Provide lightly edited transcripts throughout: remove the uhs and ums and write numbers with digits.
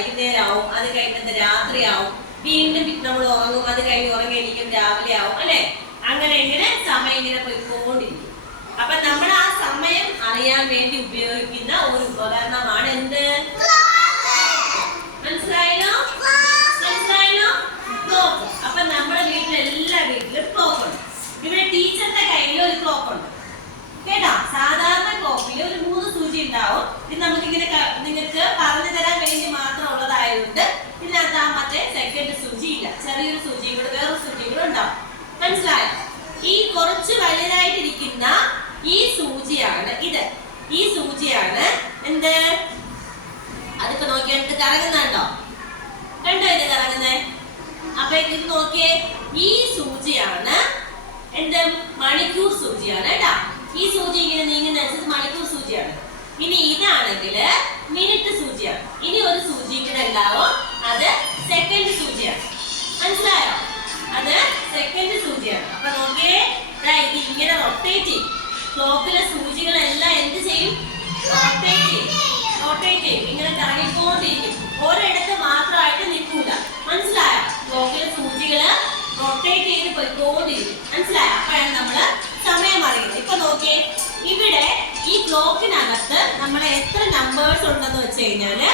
വൈകുന്നേരം ആവും, അത് കഴിഞ്ഞിട്ട് രാത്രിയാവും, വീണ്ടും നമ്മൾ ഉറങ്ങും, അത് കഴിഞ്ഞ് ഉറങ്ങി എണീക്കും രാവിലെ ആവും അല്ലെ. അങ്ങനെ ഇങ്ങനെ സമയം ഇങ്ങനെ പോയിക്കൊണ്ടിരിക്കും. അപ്പൊ നമ്മൾ ആ സമയം അറിയാൻ വേണ്ടി ഉപയോഗിക്കുന്ന ഒരു ഉപകരണമാണ് എന്ത്? മനസ്സിലായല്ലോ? മനസ്സിലായല്ലോ? ക്ലോക്ക്. അപ്പൊ നമ്മുടെ എല്ലാ വീട്ടിലും ക്ലോക്ക് ഉണ്ട്. ഇവിടെ ടീച്ചറിന്റെ കയ്യിൽ ഒരു ക്ലോക്ക് ഉണ്ട് കേട്ടോ. സാധാരണ ക്ലോക്കിൽ ഒരു 3 സൂചി ഉണ്ടാവും. ഇത് നമുക്ക് ഇങ്ങനെ നിങ്ങൾക്ക് പറഞ്ഞു തരാൻ വേണ്ടി മാത്രം ഉള്ളതായതുകൊണ്ട് ഇതിനകത്ത് ആ മറ്റേ സെക്കൻഡ് സൂചി ഇല്ല. ചെറിയൊരു സൂചിയും കൂടെ വേറൊരു സൂചിയും കൂടെ ഉണ്ടാവും. മനസ്സിലായോ? ഈ കുറച്ച് വലുതായിട്ടിരിക്കുന്ന ഈ സൂചിയാണ് ഇത്. ഈ സൂചിയാണ് എന്ത്? അതിപ്പോ നോക്കിയാൽ ഇത് കറങ്ങുന്നുണ്ടോ? കണ്ടോ ഇത് കറങ്ങുന്നേ? അപ്പൊ ഇത് നോക്കിയേ, ഈ സൂചിയാണ് എന്ത്? മണിക്കൂർ സൂചിയാണ് കേട്ടാ. ഈ സൂചി ഇങ്ങനെ നീങ്ങുന്നതനുസരിച്ച് മണിക്കൂർ സൂചിയാണ്. ഇനി ഇതാണെങ്കിൽ മിനിറ്റ് സൂചിയാണ്. ഇനി ഒരു സൂചി കൂടെ ഉണ്ടാവും, അത് സെക്കൻഡ് സൂചിയാണ്. മനസ്സിലായോ? അത് സെക്കൻഡ് സൂചിയാണ്. അപ്പൊ നോക്കിയേ, ഇത് ഇങ്ങനെ റൊട്ടേറ്റ് ചെയ്യും. ക്ലോക്കിലെ സൂചികളെല്ലാം എന്ത് ചെയ്യും? റൊട്ടേറ്റ് ചെയ്യും. റൊട്ടേറ്റ് ചെയ്യും. ഇങ്ങനെ കറങ്ങിക്കൊണ്ടിരിക്കും. ഒരിടത്ത് മാത്രമായിട്ട് നിൽക്കൂല. മനസ്സിലായോ? ക്ലോക്കിലെ സൂചികള് റൊട്ടേറ്റ് ചെയ്ത് പോയിക്കൊണ്ടിരിക്കും. മനസ്സിലായോ? അപ്പോഴാണ് നമ്മള് സമയം അറിയുന്നത്. ഇപ്പൊ നോക്കിയേ, ഇവിടെ ഈ ക്ലോക്കിനകത്ത് നമ്മളെ എത്ര നമ്പേഴ്സ് ഉണ്ടെന്ന് വെച്ച് കഴിഞ്ഞാല്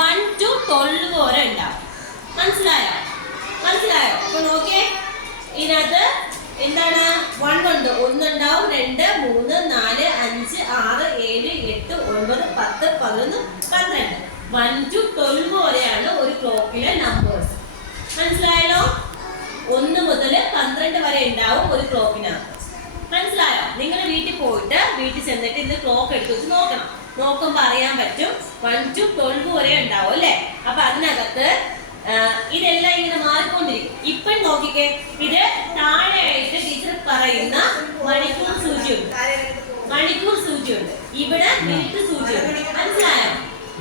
1 to 12 വരെ ഉണ്ടാവും. മനസ്സിലായോ? മനസ്സിലായോ? ഇപ്പൊ നോക്കിയേ, ഇതിനകത്ത് എന്താണ്? 1 ഉണ്ട്, 1 ഉണ്ടാവും, 2, 3, 4, 5, 6, 7, 8, 9, 10, 11, 12. 1 to 12 വരെയാണ് ഒരു ക്ലോക്കിലെ നമ്പേഴ്സ്. മനസ്സിലായല്ലോ? 1 മുതൽ 12 വരെ ഉണ്ടാവും ഒരു ക്ലോക്കിനകത്ത്. മനസ്സിലായോ? നിങ്ങളുടെ വീട്ടിൽ പോയിട്ട് വീട്ടിൽ ചെന്നിട്ട് ഇന്ന് ക്ലോക്ക് എടുത്ത് വെച്ച് നോക്കണം. നോക്കുമ്പോ അറിയാൻ പറ്റും 1 to 12 വരെ ഉണ്ടാവും അല്ലെ. അപ്പൊ അതിനകത്ത് ഇതെല്ലാം ഇങ്ങനെ മാറിക്കൊണ്ടിരിക്കും. ഇപ്പം നോക്കിക്കേ, ഇത് താഴെയായിട്ട് ടീച്ചർ പറയുന്ന മണിക്കൂർ സൂചിയുണ്ട്, മണിക്കൂർ സൂചിയുണ്ട്. ഇവിടെ മിനിറ്റ് സൂചിയുണ്ട്. മനസ്സിലായോ?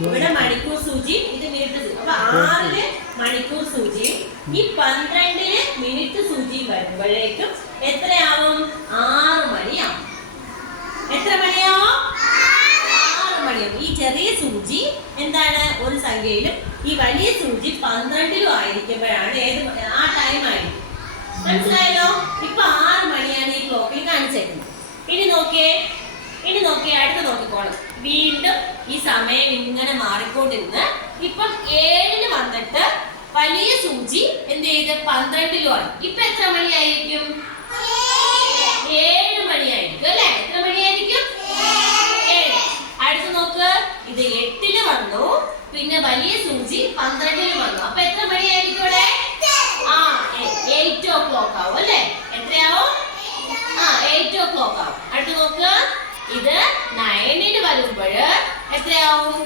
ഇവിടെ മണിക്കൂർ സൂചി, ഇത് മിനിറ്റ് സൂചി. അപ്പൊ 6 മണിക്കൂർ സൂചിയും ഈ 12 മിനിറ്റ് സൂചിയും വരുമ്പോഴേക്കും എത്രയാവും? 6 മണിയാവും. എത്ര മണിയാവും? 6 മണിയാവും. ഈ ചെറിയ സൂചി എന്താണ്? ഒരു സംഖ്യയിലും ഈ വലിയ സൂചി 12 ആയിരിക്കുമ്പോഴാണ് ആ ടൈം ആയിരിക്കും. മനസ്സിലായല്ലോ? ഇപ്പൊ 6 മണിയാണ് ഈ ക്ലോക്കിൽ കാണിച്ചേക്കുന്നത്. ഇനി നോക്കിയേ, അടുത്ത് നോക്കിക്കോണം. വീണ്ടും ഈ സമയം ഇങ്ങനെ മാറിക്കൊണ്ടിരുന്ന് ഇപ്പം 7 വന്നിട്ട് വലിയ സൂചി എന്ത് ചെയ്ത് 12 ആയി. ഇപ്പൊ എത്ര മണിയായിരിക്കും? 7 മണിയായിരിക്കും അല്ലെ. എത്ര മണിയായിരിക്കും? 7. അടുത്ത് നോക്ക്, ഇത് 8 വന്നു, പിന്നെ വലിയ സൂചി 12 വന്നു. അപ്പൊ എത്ര മണിയായിരിക്കും ഇവിടെ? 8 o'clock ആവും അല്ലെ. എത്രയാവും? 8 o'clock ആവും. അടുത്ത് നോക്ക്, ഇത് 9 വരുമ്പോൾ എത്രയാവും?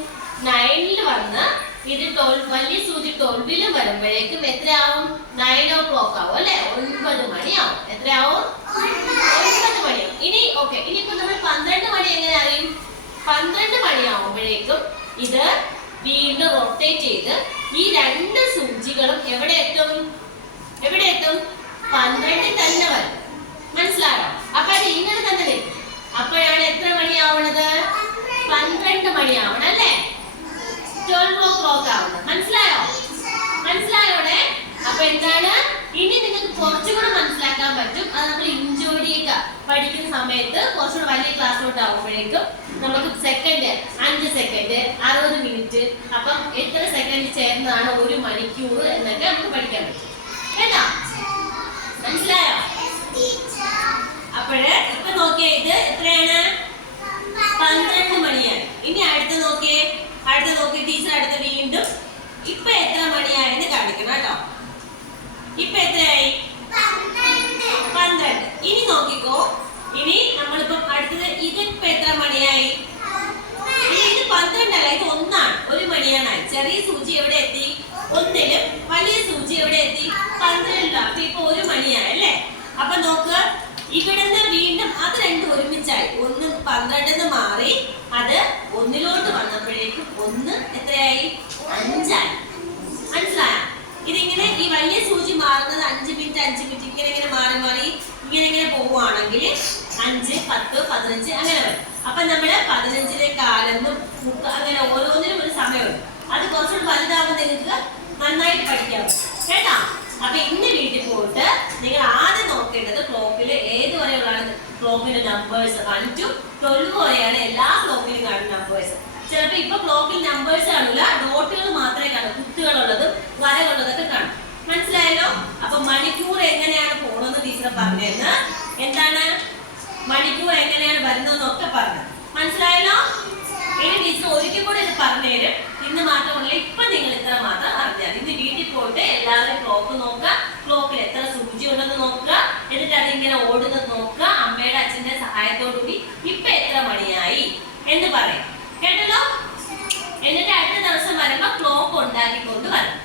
9 വന്ന് ഇത് 12, വലിയ സൂചി 12 വരുമ്പോഴേക്കും എത്രയാവും? 9 o'clock ആവും അല്ലെ. 9 മണിയാവും. എത്രയാവും? 9 മണിയാവും. ഇനിയിപ്പോ നമ്മൾ 12 മണി എങ്ങനെ അറിയും? 12 മണിയാവുമ്പോഴേക്കും ഇത് വീണ്ടും റൊട്ടേറ്റ് ചെയ്ത് ഈ 2 സൂചികളും എവിടെ എത്തും? 12 തന്നെ വരും. മനസ്സിലായോ? അപ്പൊ അത് ഇങ്ങനെ തന്നെ നിൽക്കും. അപ്പോഴാണ് എത്ര മണിയാവണത്? 12 മണിയാവണം അല്ലേ. 12 o'clock ആവണം. മനസ്സിലായോടെ? അപ്പൊ എന്താണ്? ഇനി നിങ്ങൾക്ക് കുറച്ചുകൂടെ മനസ്സിലാക്കാൻ പറ്റും. അത് നമ്മൾ ഇഞ്ചോടിയൊക്കെ പഠിക്കുന്ന സമയത്ത് കുറച്ചുകൂടെ വലിയ ക്ലാസ്സിലോട്ട് ആവുമ്പോഴേക്കും നമുക്ക് സെക്കൻഡ് 5 സെക്കൻഡ് 60 മിനിറ്റ്, അപ്പം എത്ര സെക്കൻഡ് ചേർന്നതാണ് 1 മണിക്കൂർ എന്നൊക്കെ നമുക്ക് പഠിക്കാൻ പറ്റും കേട്ടോ. മനസ്സിലായോ? അപ്പോഴ് ഇപ്പൊ നോക്കിയേ, ഇത് എത്രയാണ്? 12 മണിയാണ്. ഇനി അടുത്ത് നോക്കിയേ, ടീച്ചർ അടുത്ത വീണ്ടും ഇപ്പൊ എത്ര മണിയായെന്ന് കാണിക്കണം കേട്ടോ. ഇപ്പൊ എത്രയായി? 12. ഇനി നോക്കിക്കോ, ഇനി നമ്മളിപ്പം അടുത്തത് ഇതിപ്പോ എത്ര മണിയായി? ഇത് 12 അല്ല, ഇത് 1 ആണ്. 1 മണിയാണായി. ചെറിയ സൂചി എവിടെ എത്തി? 1-ലും വലിയ സൂചി എവിടെ എത്തി? 12-ലും. അപ്പൊ ഇപ്പൊ 1 മണിയായി അല്ലേ. അപ്പൊ നോക്കുക, ഇവിടുന്ന് വീണ്ടും അത് രണ്ടും ഒരുമിച്ചായി. 1 12 മാറി അത് 1-ലോട്ട് വന്നപ്പോഴേക്കും 1 എത്രയായി? 5 ആയി. മനസ്സിലായോ? ഇതിങ്ങനെ ഈ വലിയ സൂചി മാറുന്നത് 5 മിനിറ്റ് 5 മിനിറ്റ് ഇങ്ങനെ മാറി ഇങ്ങനെ പോവുകയാണെങ്കിൽ 5, 10, 15 അങ്ങനെ വരും. അപ്പൊ നമ്മള് 15-ലെ കാലെന്നും അങ്ങനെ ഓരോന്നിനും ഒരു സമയമുണ്ട്. അത് കുറച്ചുകൂടി വലുതാകുമ്പോൾ നന്നായിട്ട് പഠിക്കാം കേട്ടാ. അപ്പൊ ഇന്ന് വീട്ടിൽ പോയിട്ട് നിങ്ങൾ ആദ്യം നോക്കേണ്ടത് ക്ലോക്കിൽ ഏത് വരെയുള്ളതാണ് ക്ലോക്കിന്റെ നമ്പേഴ്സ്. 1 to 12 വരെയാണ് എല്ലാ ക്ലോക്കിലും കാണുന്ന നമ്പേഴ്സ്. ചിലപ്പോ ഇപ്പൊ ക്ലോക്കിൽ നമ്പേഴ്സ് കാണില്ല, ഡോട്ടുകൾ മാത്രമേ കാണൂ, കുത്തുകളുള്ളതും വരകളുള്ളതൊക്കെ കാണും. മനസ്സിലായല്ലോ? അപ്പൊ മണിക്കൂർ എങ്ങനെയാണ് പോണെന്ന് ടീച്ചർ പറഞ്ഞിരുന്നു. എന്താണ് മണിക്കൂർ എങ്ങനെയാണ് വരുന്നതെന്നൊക്കെ പറഞ്ഞു. മനസ്സിലായല്ലോ? ഇനി ടീച്ചർ ഒരിക്കൽ കൂടെ ഇത് പറഞ്ഞുതരും. ഇന്ന് മാത്രമല്ല, ഇപ്പൊ നിങ്ങൾ ഇത്ര മാത്രം അറിഞ്ഞാൽ. ഇന്ന് വീട്ടിൽ പോയിട്ട് എല്ലാവരും ക്ലോക്ക് നോക്കുക, ക്ലോക്കിൽ എത്ര സൂചി ഉണ്ടെന്ന് നോക്കുക, എന്നിട്ട് അതിങ്ങനെ ഓടുന്നത് നോക്കുക. അമ്മയുടെ അച്ഛന്റെ സഹായത്തോടുകൂടി ഇപ്പൊ എത്ര മണിയായി എന്ന് പറയും. കേട്ടല്ലോ? എന്നിട്ട് അടുത്ത ദിവസം വരുമ്പോ ക്ലോക്ക് ഉണ്ടാക്കിക്കൊണ്ട് വരണം.